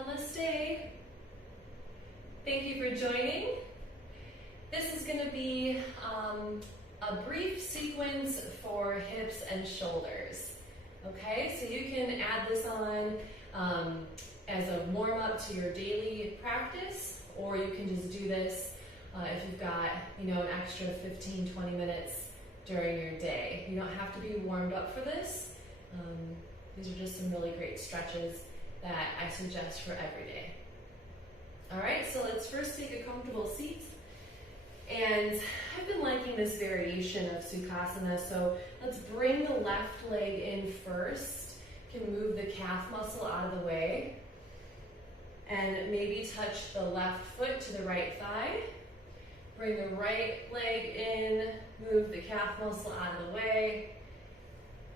Namaste. Thank you for joining. This is going to be a brief sequence for hips and shoulders. Okay, so you can add this on as a warm-up to your daily practice, or you can just do this if you've got, an extra 15-20 minutes during your day. You don't have to be warmed up for this. These are just some really great stretches that I suggest for every day. All right, so let's first take a comfortable seat. And I've been liking this variation of Sukhasana, so let's bring the left leg in first. You can move the calf muscle out of the way. And maybe touch the left foot to the right thigh. Bring the right leg in, move the calf muscle out of the way,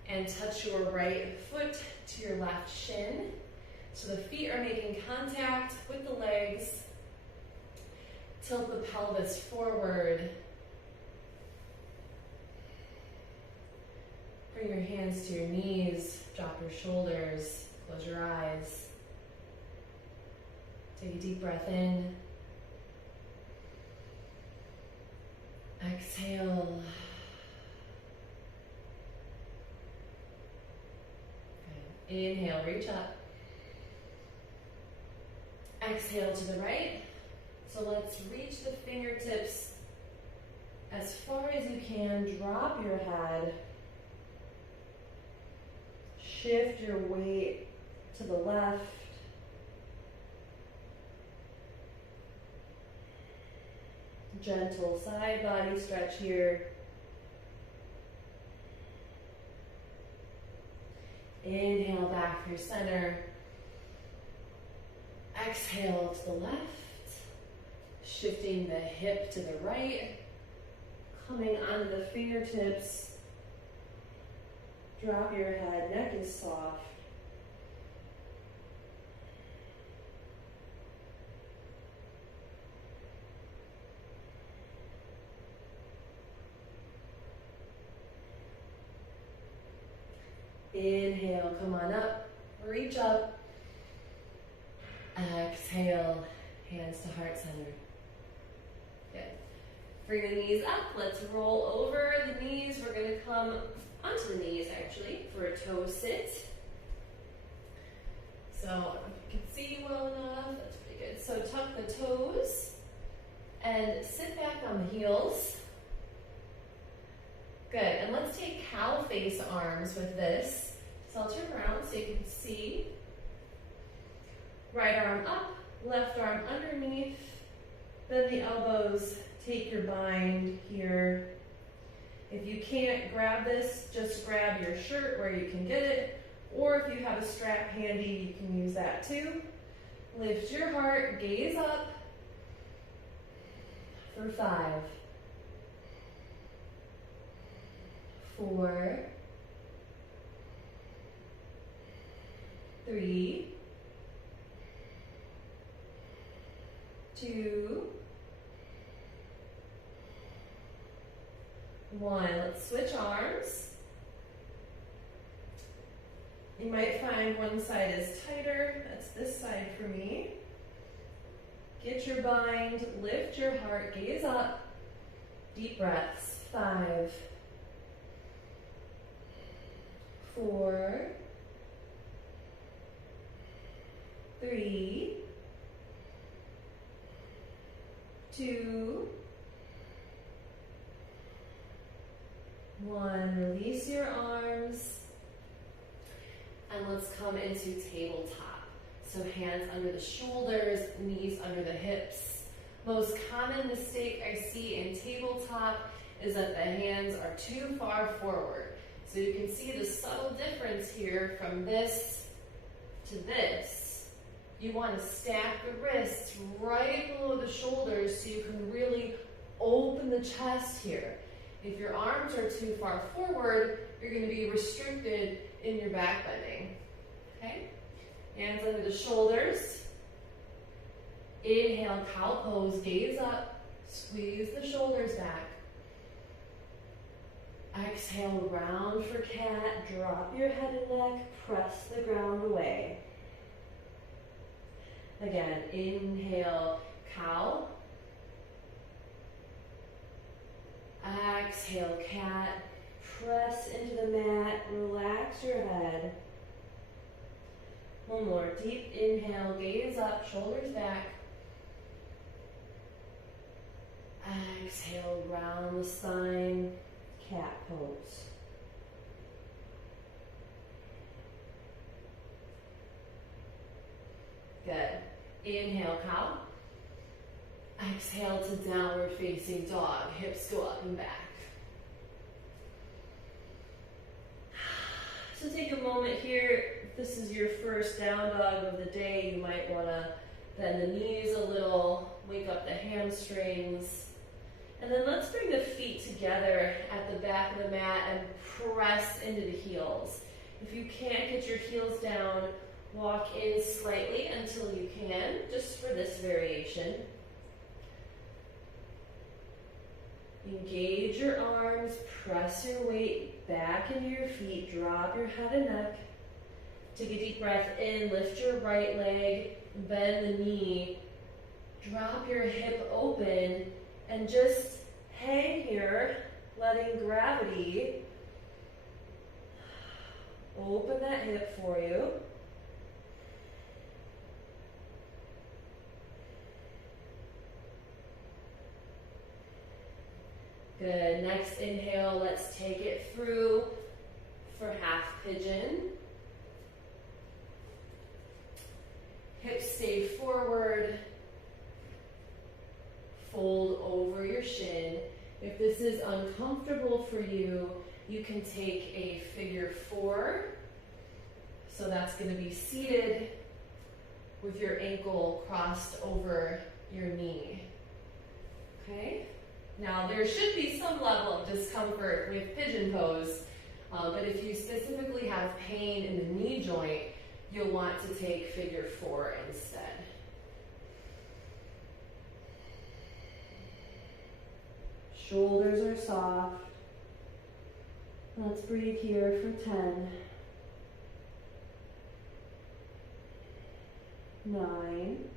and touch your right foot to your left shin. So the feet are making contact with the legs. Tilt the pelvis forward. Bring your hands to your knees, drop your shoulders, close your eyes. Take a deep breath in. Exhale. Good. Inhale, reach up. Exhale to the right. So let's reach the fingertips as far as you can. Drop your head. Shift your weight to the left. Gentle side body stretch here. Inhale back through center. Exhale to the left. Shifting the hip to the right. Coming onto the fingertips. Drop your head, neck is soft. Inhale, come on up, reach up. Exhale, hands to heart center. Good. Bring the knees up, let's roll over the knees. We're gonna come onto the knees actually for a toe sit. So if you can see well enough, that's pretty good. So tuck the toes and sit back on the heels. Good, and let's take cow face arms with this. So I'll turn around so you can see. Right arm up, left arm underneath. Bend the elbows, take your bind here. If you can't grab this, just grab your shirt where you can get it. Or if you have a strap handy, you can use that too. Lift your heart, gaze up for 5, 4, 3, 2, 1. Let's switch arms. You might find one side is tighter. That's this side for me. Get your bind, lift your heart, gaze up. Deep breaths. 5, 4, 3, 2, 1. Release your arms. And let's come into tabletop. So hands under the shoulders, knees under the hips. Most common mistake I see in tabletop is that the hands are too far forward. So you can see the subtle difference here from this to this. You want to stack the wrists right below the shoulders so you can really open the chest here. If your arms are too far forward, you're going to be restricted in your back bending. Okay? Hands under the shoulders. Inhale, cow pose, gaze up, squeeze the shoulders back. Exhale, round for cat, drop your head and neck, press the ground away. Again, inhale, cow. Exhale, cat. Press into the mat, relax your head. One more, deep inhale, gaze up, shoulders back. Exhale, round the spine, cat pose. Good. Inhale, cow. Exhale to downward facing dog. Hips go up and back. So take a moment here. If this is your first down dog of the day, you might want to bend the knees a little, wake up the hamstrings. And then let's bring the feet together at the back of the mat and press into the heels. If you can't get your heels down, walk in slightly until you can, just for this variation. Engage your arms, press your weight back into your feet, drop your head and neck. Take a deep breath in, lift your right leg, bend the knee, drop your hip open, and just hang here, letting gravity open that hip for you. Good. Next inhale, let's take it through for half pigeon. Hips stay forward. Fold over your shin. If this is uncomfortable for you, you can take a figure four. So that's going to be seated with your ankle crossed over your knee. Okay? Now, there should be some level of discomfort with pigeon pose, but if you specifically have pain in the knee joint, you'll want to take figure four instead. Shoulders are soft. Let's breathe here for 10, 9,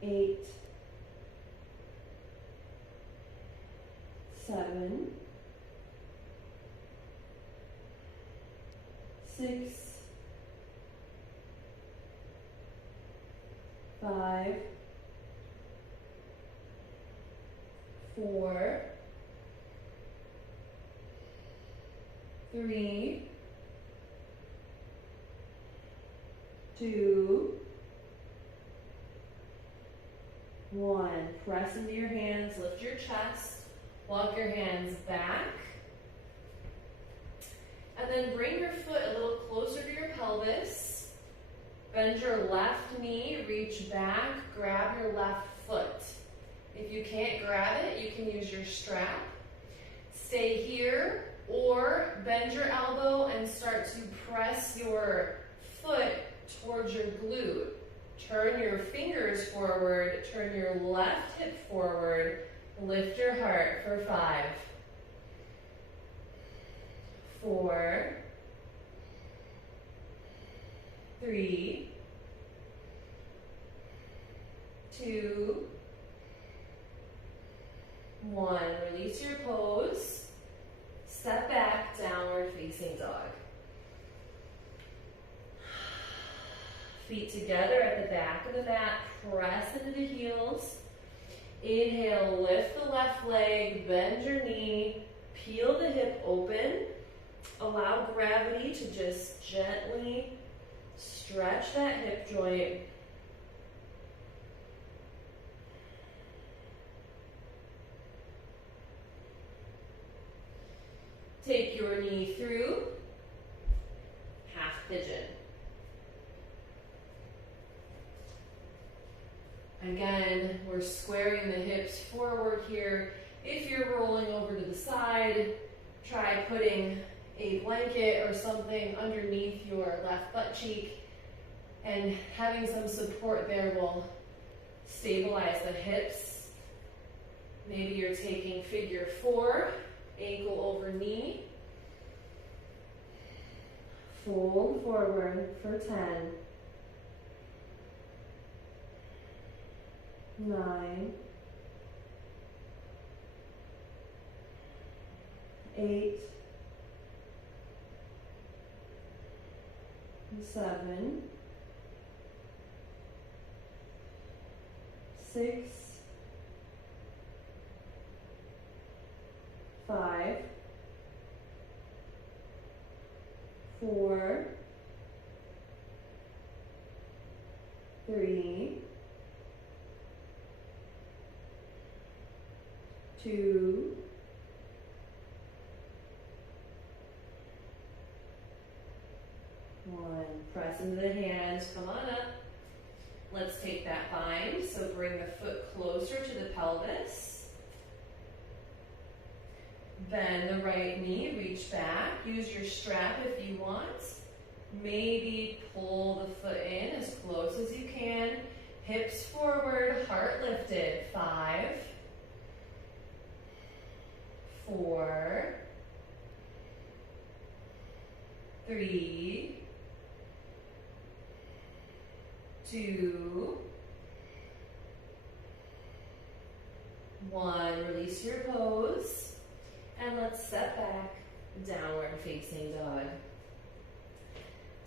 8, 7, 6, 5, 4, 3, 2, 1. Press into your hands, lift your chest, walk your hands back, and then bring your foot a little closer to your pelvis. Bend your left knee, reach back, grab your left foot. If you can't grab it, you can use your strap. Stay here, or bend your elbow and start to press your foot towards your glute. Turn your fingers forward, turn your left hip forward, lift your heart for 5, 4, 3, 2, 1. Release your pose. Step back, downward facing dog. Feet together at the back of the mat, press into the heels. Inhale, lift the left leg, bend your knee, peel the hip open. Allow gravity to just gently stretch that hip joint. Take your knee through, half pigeon. Again, we're squaring the hips forward here. If you're rolling over to the side, try putting a blanket or something underneath your left butt cheek, and having some support there will stabilize the hips. Maybe you're taking figure 4, ankle over knee. Fold forward for 10, 9, 8, 7, 6, 5, 4, 3, 2, 1. Press into the hands, come on up. Let's take that bind, so bring the foot closer to the pelvis. Bend the right knee, reach back. Use your strap if you want. Maybe pull the foot in as close as you can. Hips forward, heart lifted. 5, 4, 3, 2, 1. Release your pose. And let's step back, downward facing dog.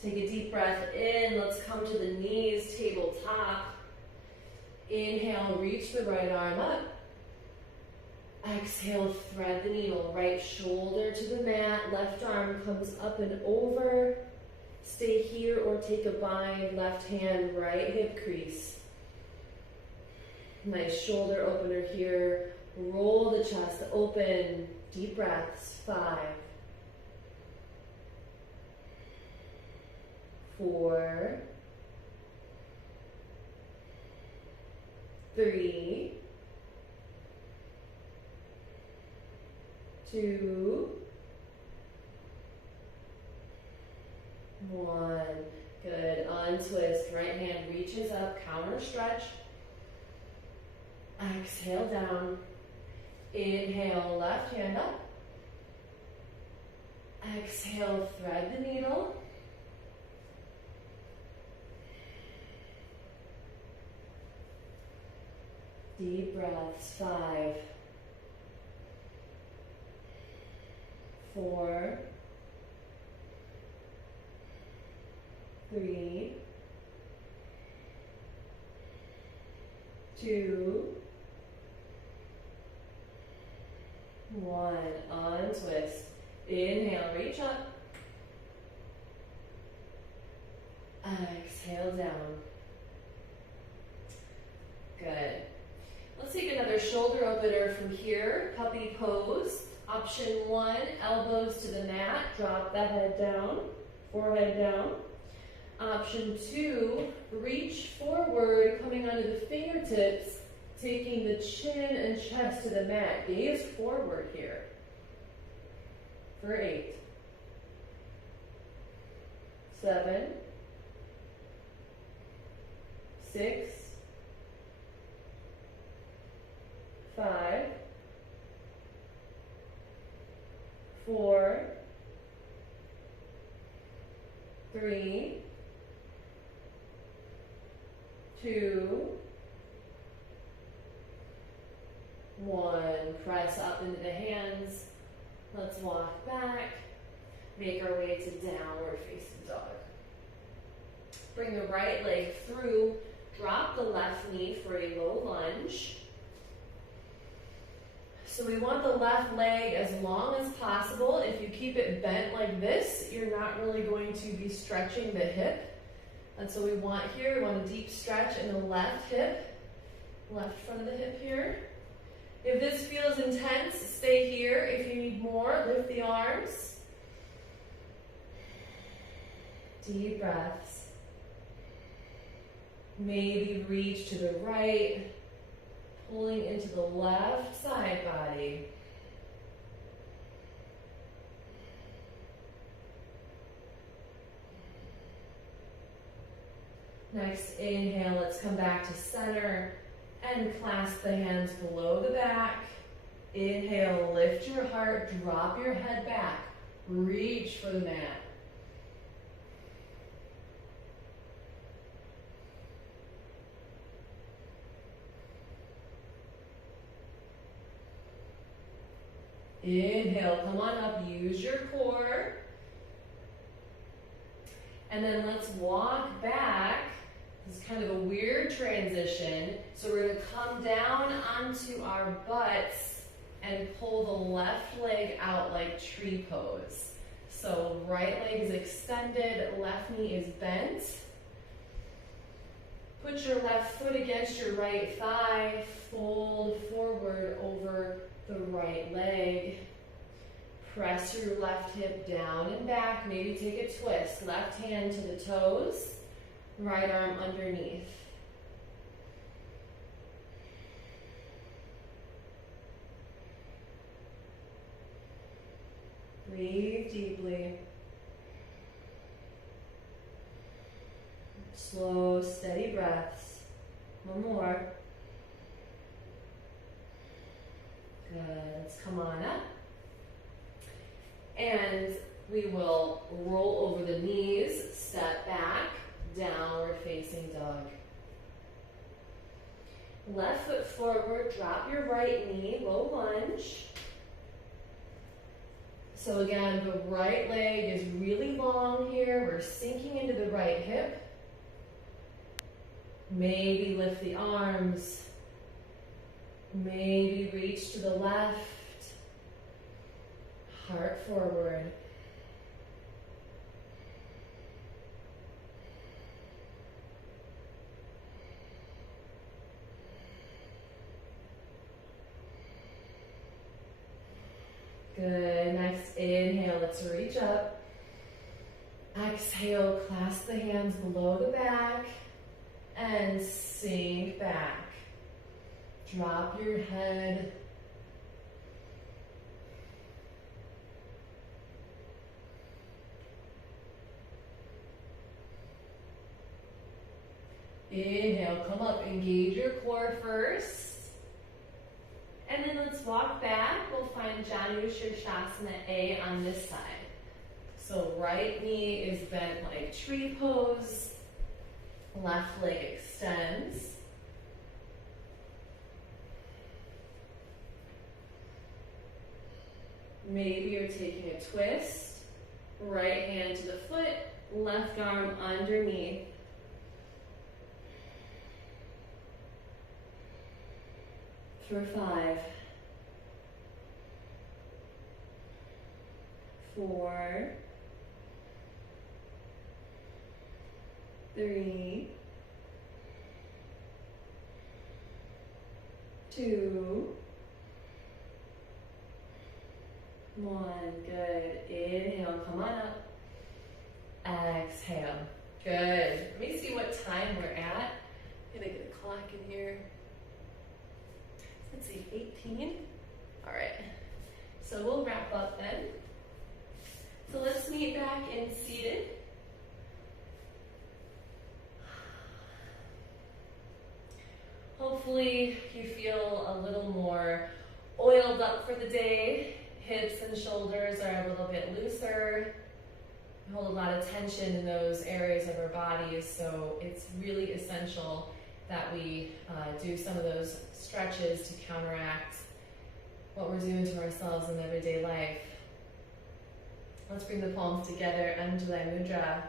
Take a deep breath in. Let's come to the knees, tabletop. Inhale, reach the right arm up. Exhale, thread the needle. Right shoulder to the mat. Left arm comes up and over. Stay here or take a bind. Left hand, right hip crease. Nice shoulder opener here. Roll the chest open. Deep breaths. 5, 4, 3, 2, 1. Good. Untwist. Right hand reaches up. Counter stretch. Exhale down. Inhale, left hand up. Exhale, thread the needle. Deep breaths. 5, 4, 3, 2, 1. Untwist. Inhale, reach up. Exhale down. Good. Let's take another shoulder opener from here. Puppy pose. Option 1, elbows to the mat. Drop the head down, forehead down. Option 2, reach forward, coming onto the fingertips, taking the chin and chest to the mat. Gaze forward here for 8, 7, 6, 5, 4, 3, 2, 1. Press up into the hands. Let's walk back. Make our way to downward facing dog. Bring the right leg through. Drop the left knee for a low lunge. So we want the left leg as long as possible. If you keep it bent like this, you're not really going to be stretching the hip. That's what we want here. We want a deep stretch in the left hip, left front of the hip here. If this feels intense, stay here. If you need more, lift the arms. Deep breaths. Maybe reach to the right, pulling into the left side body. Next inhale, let's come back to center and clasp the hands below the back. Inhale, lift your heart, drop your head back, reach for the mat. Inhale, come on up, use your core. And then let's walk back. This is kind of a weird transition. So we're going to come down onto our butts and pull the left leg out like tree pose. So right leg is extended, left knee is bent. Put your left foot against your right thigh, fold forward over the right leg. Press your left hip down and back, maybe take a twist. Left hand to the toes, right arm underneath. Breathe deeply. Slow, steady breaths. One more. Good. Let's come on up. And we will roll over the knees, step back, downward facing dog. Left foot forward, drop your right knee, low lunge. So again, the right leg is really long here. We're sinking into the right hip. Maybe lift the arms. Maybe reach to the left. Heart forward. Good. Next inhale, let's reach up. Exhale, clasp the hands below the back and sink back. Drop your head. Inhale, come up, engage your core first. And then let's walk back. We'll find Janu Shirshasana A on this side. So right knee is bent like tree pose. Left leg extends. Maybe you're taking a twist. Right hand to the foot, left arm underneath. For 5, 4, 3, 2, 1. Good. Inhale, come on up. Exhale. Good. Let me see what time we're at. I'm gonna get a clock in here. Let's see, 18. All right, so we'll wrap up then. So let's meet back in seated. Hopefully you feel a little more oiled up for the day. Hips and shoulders are a little bit looser. We hold a lot of tension in those areas of our bodies, so it's really essential that we do some of those stretches to counteract what we're doing to ourselves in everyday life. Let's bring the palms together, Anjali Mudra.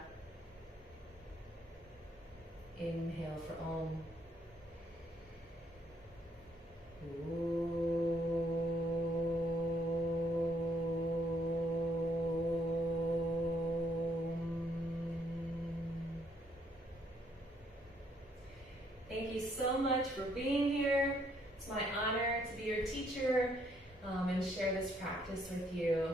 Inhale for Om. Thank you so much for being here. It's my honor to be your teacher and share this practice with you.